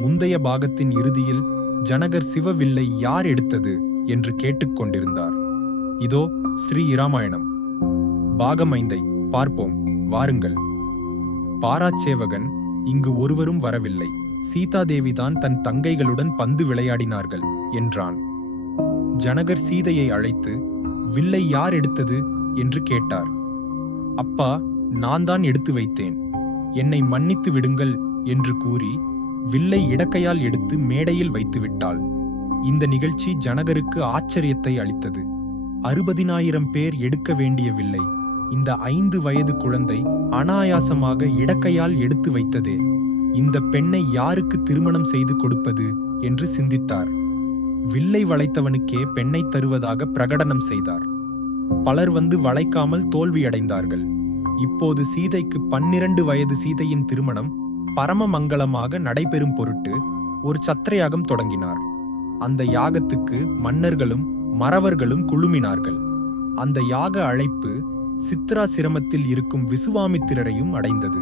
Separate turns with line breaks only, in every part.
முந்தைய பாகத்தின் இறுதியில் ஜனகர் சிவவில்லை யார் எடுத்தது என்று கேட்டுக்கொண்டிருந்தார். இதோ ஸ்ரீ இராமாயணம். பாகம் ஐந்தை பார்ப்போம். வாருங்கள். பாராச்சேவகன் இங்கு ஒருவரும் வரவில்லை. சீதாதேவிதான் தன் தங்கைகளுடன் பந்து விளையாடினார்கள் என்றான். ஜனகர் சீதையை அழைத்து வில்லை யார் எடுத்தது? என்று கேட்டார். அப்பா நான் தான் எடுத்து வைத்தேன். என்னை மன்னித்து விடுங்கள் என்று கூறி வில்லை இடக்கையால் எடுத்து மேடையில் வைத்துவிட்டாள். இந்த நிகழ்ச்சி ஜனகருக்கு ஆச்சரியத்தை அளித்தது. அறுபதினாயிரம் பேர் எடுக்க வேண்டிய வில்லை. இந்த ஐந்து வயது குழந்தை அனாயாசமாக இடக்கையால் எடுத்து வைத்ததே. இந்த பெண்ணை யாருக்கு திருமணம் செய்து கொடுப்பது என்று சிந்தித்தார். வில்லை வளைத்தவனுக்கே பெண்ணை தருவதாக பிரகடனம் செய்தார். பலர் வந்து வளைக்காமல் தோல்வியடைந்தார்கள். இப்போது சீதைக்கு பன்னிரண்டு வயது சீதையின் திருமணம் பரமமங்கலமாக நடைபெறும் பொருட்டு ஒரு சத்திரயாகம் தொடங்கினார். அந்த யாகத்துக்கு மன்னர்களும் மறவர்களும் குழுமினார்கள். அந்த யாக அழைப்பு சித்ரா சிரமத்தில் இருக்கும் விசுவாமித்திரரையும் அடைந்தது.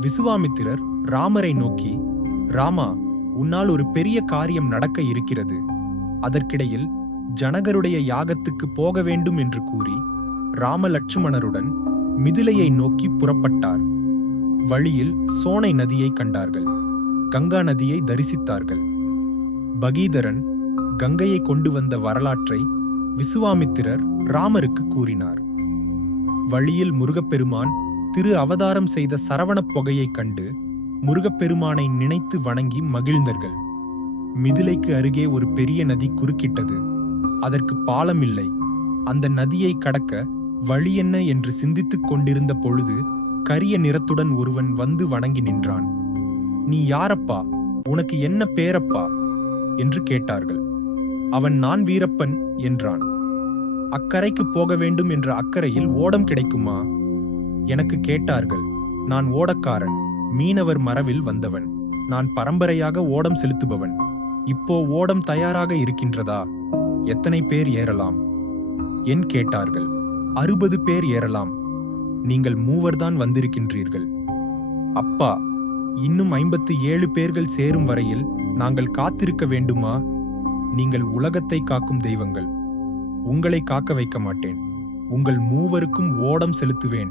விசுவாமித்திரர் ராமரை நோக்கி ராமா உன்னால் ஒரு பெரிய காரியம் நடக்க இருக்கிறது. அதற்கிடையில் ஜனகருடைய யாகத்துக்கு போக வேண்டும் என்று கூறி ராமலட்சுமணருடன் மிதிலையை நோக்கி புறப்பட்டார். வழியில் சோனை நதியை கண்டார்கள். கங்கா நதியை தரிசித்தார்கள். பகீதரன் கங்கையை கொண்டு வந்த வரலாற்றை விசுவாமித்திரர் ராமருக்கு கூறினார். வழியில் முருகப்பெருமான் திரு அவதாரம் செய்த சரவணப் புகையைக் கண்டு முருகப்பெருமானை நினைத்து வணங்கி மகிழ்ந்தர்கள். மிதிலைக்கு அருகே ஒரு பெரிய நதி குறுக்கிட்டது. அதற்கு பாலம் இல்லை அந்த நதியை கடக்க வழி என்ன என்று சிந்தித்துக் கொண்டிருந்த பொழுது கரிய நிறத்துடன் ஒருவன் வந்து வணங்கி நின்றான். நீ யாரப்பா? உனக்கு என்ன பேரப்பா? என்று கேட்டார்கள். அவன் நான் வீரப்பன் என்றான். அக்கரைக்கு போக வேண்டும் என்ற அக்கறையில் ஓடம் கிடைக்குமா? எனக்கு கேட்டார்கள். நான் ஓடக்காரன் மீனவர் மரவில் வந்தவன். நான் பரம்பரையாக ஓடம் செலுத்துபவன். இப்போ ஓடம் தயாராக இருக்கின்றதா? எத்தனை பேர் ஏறலாம்? என் கேட்டார்கள். அறுபது பேர் ஏறலாம். நீங்கள் மூவர்தான் வந்திருக்கின்றீர்கள். அப்பா இன்னும் ஐம்பத்து ஏழு பேர்கள் சேரும் வரையில் நாங்கள் காத்திருக்க வேண்டுமா? நீங்கள் உலகத்தை காக்கும் தெய்வங்கள். உங்களை காக்க வைக்க மாட்டேன். உங்கள் மூவருக்கும் ஓடம் செலுத்துவேன்.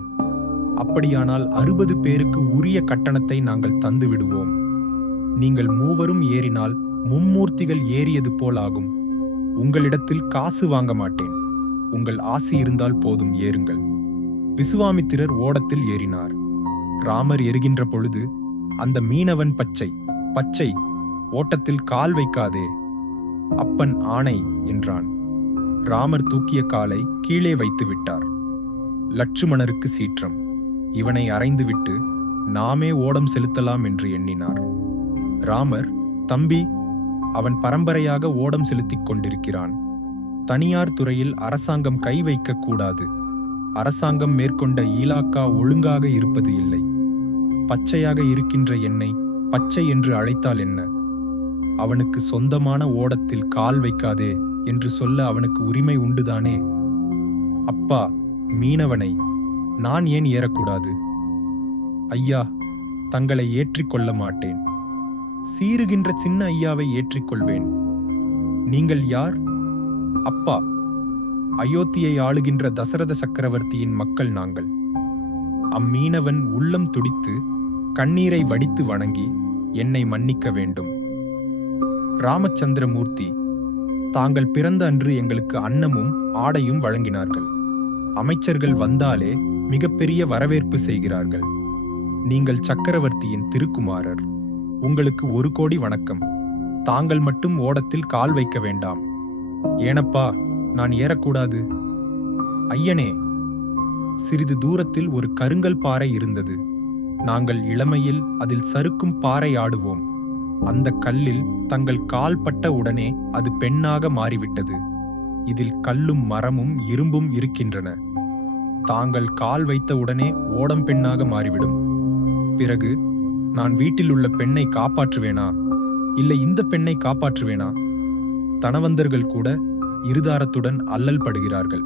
அப்படியானால் அறுபது பேருக்கு உரிய கட்டணத்தை நாங்கள் தந்து விடுவோம். நீங்கள் மூவரும் ஏறினால் மும்மூர்த்திகள் ஏறியது போல் ஆகும். உங்களிடத்தில் காசு வாங்க மாட்டேன். உங்கள் ஆசை இருந்தால் போதும் ஏறுங்கள். விசுவாமித்திரர் ஓடத்தில் ஏறினார். ராமர் எருகின்ற பொழுது அந்த மீனவன் பச்சை பச்சை ஓட்டத்தில் கால் வைக்காதே அப்பன் ஆணை என்றான். ராமர் தூக்கிய காலை கீழே வைத்து விட்டார். லட்சுமணருக்கு சீற்றம். இவனை அறைந்துவிட்டு நாமே ஓடம் செலுத்தலாம் என்று எண்ணினார். ராமர் தம்பி அவன் பரம்பரையாக ஓடம் செலுத்திக் கொண்டிருக்கிறான். தனியார் துறையில் அரசாங்கம் கை வைக்கக் கூடாது. அரசாங்கம் மேற்கொண்ட ஈலாக்கா ஒழுங்காக இருப்பது இல்லை. பச்சையாக இருக்கின்ற என்னை பச்சை என்று அழைத்தால் என்ன? அவனுக்கு சொந்தமான ஓடத்தில் கால் வைக்காதே என்று சொல்ல அவனுக்கு உரிமை உண்டுதானே? அப்பா மீனவனை நான் ஏன் ஏறக்கூடாது? ஐயா தங்களை ஏற்றிக்கொள்ள மாட்டேன். சீறுகின்ற சின்ன ஐயாவை ஏற்றிக்கொள்வேன். நீங்கள் யார்? அப்பா அயோத்தியை ஆளுகின்ற தசரத சக்கரவர்த்தியின் மக்கள் நாங்கள். அம்மீனவன் உள்ளம் துடித்து கண்ணீரை வடித்து வணங்கி என்னை மன்னிக்க வேண்டும். ராமச்சந்திரமூர்த்தி தாங்கள் பிறந்த அன்று எங்களுக்கு அன்னமும் ஆடையும் வழங்கினார்கள். அமைச்சர்கள் வந்தாலே மிகப்பெரிய வரவேற்பு செய்கிறார்கள். நீங்கள் சக்கரவர்த்தியின் திருக்குமாரர். உங்களுக்கு ஒரு கோடி வணக்கம். தாங்கள் மட்டும் ஓடத்தில் கால் வைக்க வேண்டாம். ஏனப்பா நான் ஏறக்கூடாது. ஐயனே சிறிது தூரத்தில் ஒரு கருங்கல் பாறை இருந்தது. நாங்கள் இளமையில் அதில் சறுக்கும் பாறை ஆடுவோம். அந்த கல்லில் தங்கள் கால் பட்ட உடனே அது பெண்ணாக மாறிவிட்டது. இதில் கல்லும் மரமும் இரும்பும் இருக்கின்றன. தாங்கள் கால் வைத்த உடனே ஓடம் பெண்ணாக மாறிவிடும். பிறகு நான் வீட்டில் உள்ள பெண்ணை காப்பாற்றுவேனா? இல்லை இந்த பெண்ணை காப்பாற்றுவேனா? தனவந்தர்கள் கூட இருதாரத்துடன் அல்லல் படுகிறார்கள்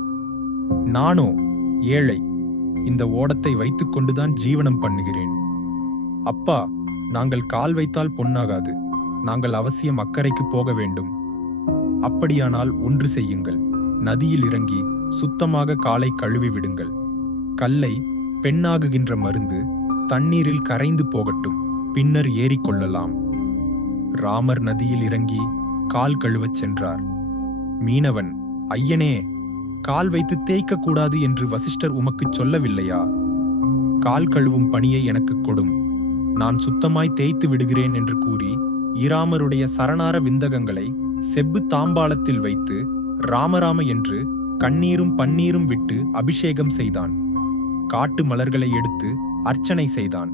நானோ ஏழை இந்த ஓடத்தை வைத்துக்கொண்டுதான் ஜீவனம் பண்ணுகிறேன். அப்பா நாங்கள் கால் வைத்தால் பொன்னாகாது. நாங்கள் அவசியம் அக்கறைக்கு போக வேண்டும். அப்படியானால் ஒன்று செய்யுங்கள். நதியில் இறங்கி சுத்தமாக காலை கழுவி விடுங்கள். கல்லை பெண்ணாகுகின்ற மருந்து தண்ணீரில் கரைந்து போகட்டும். பின்னர் ஏறிக்கொள்ளலாம். ராமர் நதியில் இறங்கி கால் கழுவச் சென்றார். மீனவன் ஐயனே கால் வைத்து தேய்க்கக்கூடாது என்று வசிஷ்டர் உமக்குச் சொல்லவில்லையா? கால் கழுவும் பணியை எனக்குக் கொடும். நான் சுத்தமாய் தேய்த்து விடுகிறேன் என்று கூறி இராமருடைய சரணார விந்தகங்களை செப்பு தாம்பாளத்தில் வைத்து ராமராம என்று கண்ணீரும் பன்னீரும் விட்டு அபிஷேகம் செய்தான். காட்டு மலர்களை எடுத்து அர்ச்சனை செய்தான்.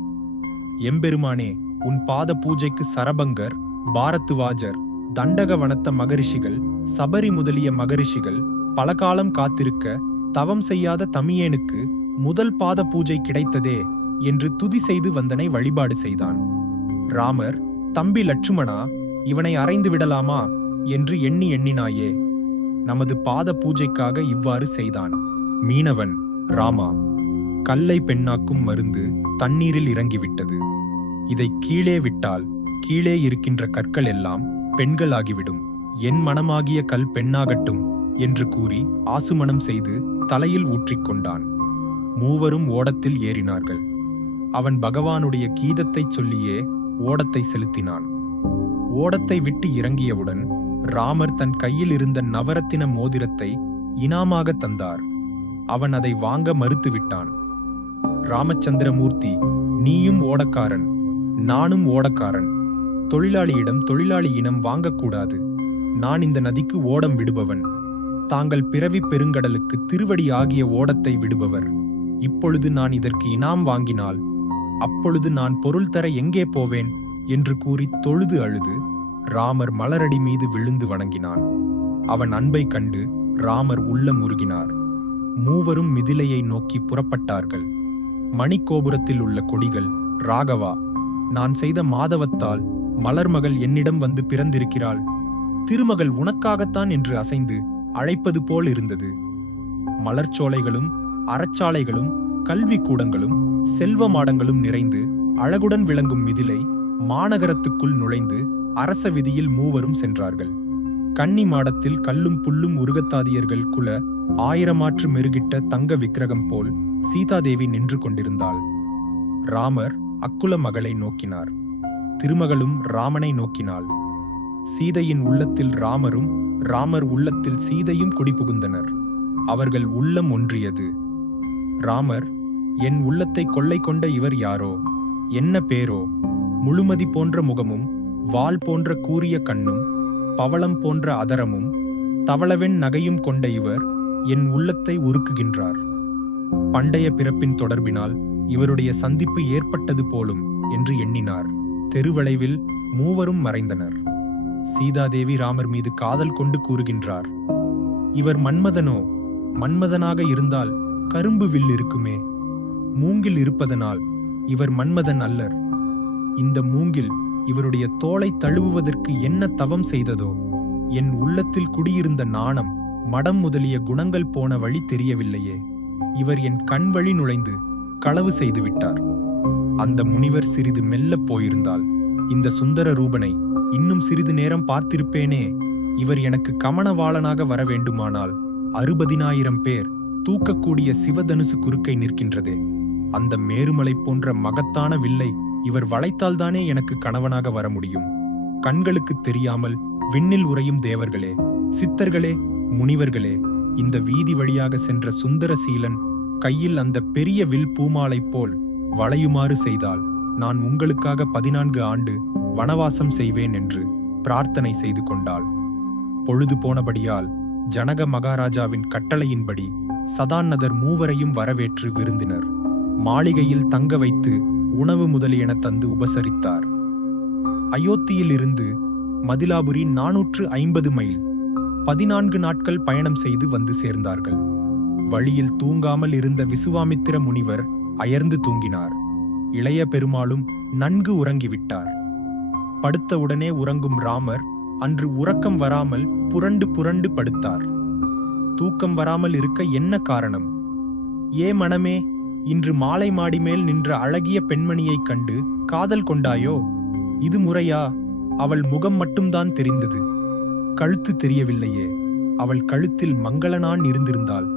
எம்பெருமானே உன் பாத பூஜைக்கு சரபங்கர் பாரத்துவாஜர் தண்டக வனத்த மகரிஷிகள் சபரி முதலிய மகரிஷிகள் பலகாலம் காத்திருக்க தவம் செய்யாத தமியேனுக்கு முதல் பாத பூஜை கிடைத்ததே என்று துதி செய்து வந்தனை வழிபாடு செய்தான். ராமர் தம்பி லட்சுமணா இவனை அறைந்து விடலாமா? என்று எண்ணி எண்ணினாயே. நமது பாத பூஜைக்காக இவ்வாறு செய்தான். மீனவன் ராமா கல்லை பெண்ணாக்கும் மருந்து தண்ணீரில் இறங்கிவிட்டது. இதை கீழே விட்டால் கீழே இருக்கின்ற கற்கள் எல்லாம் பெண்களாகிவிடும். என் மனமாகிய கல் பெண்ணாகட்டும் என்று கூறி ஆசுமணம் செய்து தலையில் ஊற்றிக்கொண்டான் மூவரும் ஓடத்தில் ஏறினார்கள். அவன் பகவானுடைய கீதத்தைச் சொல்லியே ஓடத்தை செலுத்தினான். ஓடத்தை விட்டு இறங்கியவுடன் ராமர் தன் கையில் இருந்த நவரத்தின மோதிரத்தை இனாமாக தந்தார். அவன் அதை வாங்க மறுத்துவிட்டான். ராமச்சந்திரமூர்த்தி நீயும் ஓடக்காரன் நானும் ஓடக்காரன். தொழிலாளியிடம் தொழிலாளி இனம் வாங்கக்கூடாது. நான் இந்த நதிக்கு ஓடம் விடுபவன். தாங்கள் பிறவி பெருங்கடலுக்கு திருவடி ஆகிய ஓடத்தை விடுபவர். இப்பொழுது நான் இதற்கு இனாம் வாங்கினால் அப்பொழுது நான் பொருள் தர எங்கே போவேன்? என்று கூறி தொழுது அழுது ராமர் மலரடி மீது விழுந்து வணங்கினான். அவன் அன்பை கண்டு ராமர் உள்ளம் உருகினார். மூவரும் மிதிலையை நோக்கி புறப்பட்டார்கள். மணிக்கோபுரத்தில் உள்ள கொடிகள் ராகவா நான் செய்த மாதவத்தால் மலர்மகள் என்னிடம் வந்து பிறந்திருக்கிறாள். திருமகள் உனக்காகத்தான் என்று அசைந்து அழைப்பது போல் இருந்தது. மலர்ச்சோலைகளும் அறச்சாலைகளும் கல்வி கூடங்களும் செல்வ மாடங்களும் நிறைந்து அழகுடன் விளங்கும் மிதிலை மாநகரத்துக்குள் நுழைந்து அரச விதியில் மூவரும் சென்றார்கள். கன்னி மாடத்தில் கல்லும் புல்லும் உருகத்தாதியர்கள் குல ஆயிரமாற்று மெருகிட்ட தங்க விக்கிரகம் போல் சீதாதேவி நின்று கொண்டிருந்தாள். ராமர் அக்குல மகளை நோக்கினார். திருமகளும் ராமனை நோக்கினாள். சீதையின் உள்ளத்தில் ராமரும் ராமர் உள்ளத்தில் சீதையும் குடிபுகுந்தனர். அவர்கள் உள்ளம் ஒன்றியது. ராமர் என் உள்ளத்தை கொள்ளை கொண்ட இவர் யாரோ? என்ன பேரோ? முழுமதி போன்ற முகமும் வாள் போன்ற கூரிய கண்ணும் பவளம் போன்ற அதரமும் தவளவெண் நகையும் கொண்ட இவர் என் உள்ளத்தை உருக்குகின்றார். பண்டைய பிறப்பின் தொடர்பினால் இவருடைய சந்திப்பு ஏற்பட்டது போலும் என்று எண்ணினார். தெருவளைவில் மூவரும் மறைந்தனர். சீதாதேவி ராமர் மீது காதல் கொண்டு கூறுகின்றார். இவர் மன்மதனோ? மன்மதனாக இருந்தால் கரும்பு வில் இருக்குமே. மூங்கில் இருப்பதனால் இவர் மன்மதன் அல்லர். இந்த மூங்கில் இவருடைய தோலை தழுவுவதற்கு என்ன தவம் செய்ததோ? என் உள்ளத்தில் குடியிருந்த நாணம் மடம் முதலிய குணங்கள் போன வழி தெரியவில்லையே. இவர் என் கண் வழி நுழைந்து களவு செய்துவிட்டார். அந்த முனிவர் சிறிது மெல்லப் போயிருந்தால் இந்த சுந்தர ரூபனை இன்னும் சிறிது நேரம் பார்த்திருப்பேனே இவர் எனக்கு கமனவாளனாக வர வேண்டுமானால் அறுபதினாயிரம் பேர் தூக்கக்கூடிய சிவதனுசு குறுக்கை நிற்கின்றதே. அந்த மேருமலை போன்ற மகத்தான வில்லை இவர் வளைத்தால்தானே எனக்கு கணவனாக வர முடியும் கண்களுக்கு தெரியாமல் விண்ணில் உறையும் தேவர்களே சித்தர்களே முனிவர்களே இந்த வீதி வழியாக சென்ற சுந்தர சீலன் கையில் அந்த பெரிய வில் பூமாலை போல் வளையுமாறு செய்தால் நான் உங்களுக்காக பதினான்கு ஆண்டு வனவாசம் செய்வேன் என்று பிரார்த்தனை செய்து கொண்டாள். பொழுது போனபடியால் ஜனக மகாராஜாவின் கட்டளையின்படி சதாநதர் மூவரையும் வரவேற்று விருந்தினர். மாளிகையில் தங்க வைத்து உணவு முதலியன தந்து உபசரித்தார். அயோத்தியிலிருந்து மதிலாபுரி நாநூற்று ஐம்பது மைல் பதினான்கு நாட்கள் பயணம் செய்து வந்து சேர்ந்தார்கள். வழியில் தூங்காமல் இருந்த விசுவாமித்திர முனிவர் அயர்ந்து தூங்கினார். இளைய பெருமாளும் நன்கு உறங்கிவிட்டார். படுத்தவுடனே உறங்கும் ராமர் அன்று உறக்கம் வராமல் புரண்டு புரண்டு படுத்தார். தூக்கம் வராமல் இருக்க என்ன காரணம்? ஏ மனமே இன்று மாலை மாடி மேல் நின்ற அழகிய பெண்மணியைக் கண்டு காதல் கொண்டாயோ? இது முறையா? அவள் முகம் மட்டும்தான் தெரிந்தது. கழுத்து தெரியவில்லையே. அவள் கழுத்தில் மங்களனான் இருந்திருந்தால்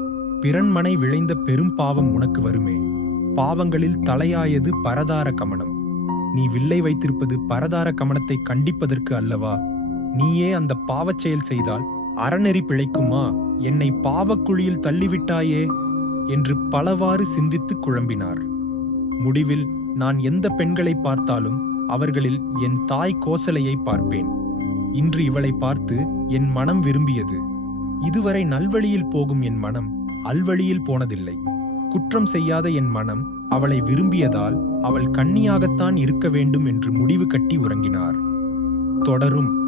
பிறன்மனை விளைந்த பெரும் பாவம் உனக்கு வருமே. பாவங்களில் தலையாயது பரதார கமனம் நீ வில்லை வைத்திருப்பது பரதார கமனத்தை கண்டிப்பதற்கு அல்லவா? நீயே அந்த பாவச் செயல் செய்தால் அறநெறி பிழைக்குமா? என்னை பாவக்குழியில் தள்ளிவிட்டாயே? என்று பலவாறு சிந்தித்து குழம்பினார். முடிவில் நான் எந்த பெண்களை பார்த்தாலும் அவர்களில் என் தாய் கோசலையை பார்ப்பேன். இன்று இவளை பார்த்து என் மனம் விரும்பியது. இதுவரை நல்வழியில் போகும் என் மனம் அல்வழியில் போனதில்லை. குற்றம் செய்யாத என் மனம் அவளை விரும்பியதால் அவள் கண்ணியாகத்தான் இருக்க வேண்டும் என்று முடிவு கட்டி உறங்கினார். தொடரும்.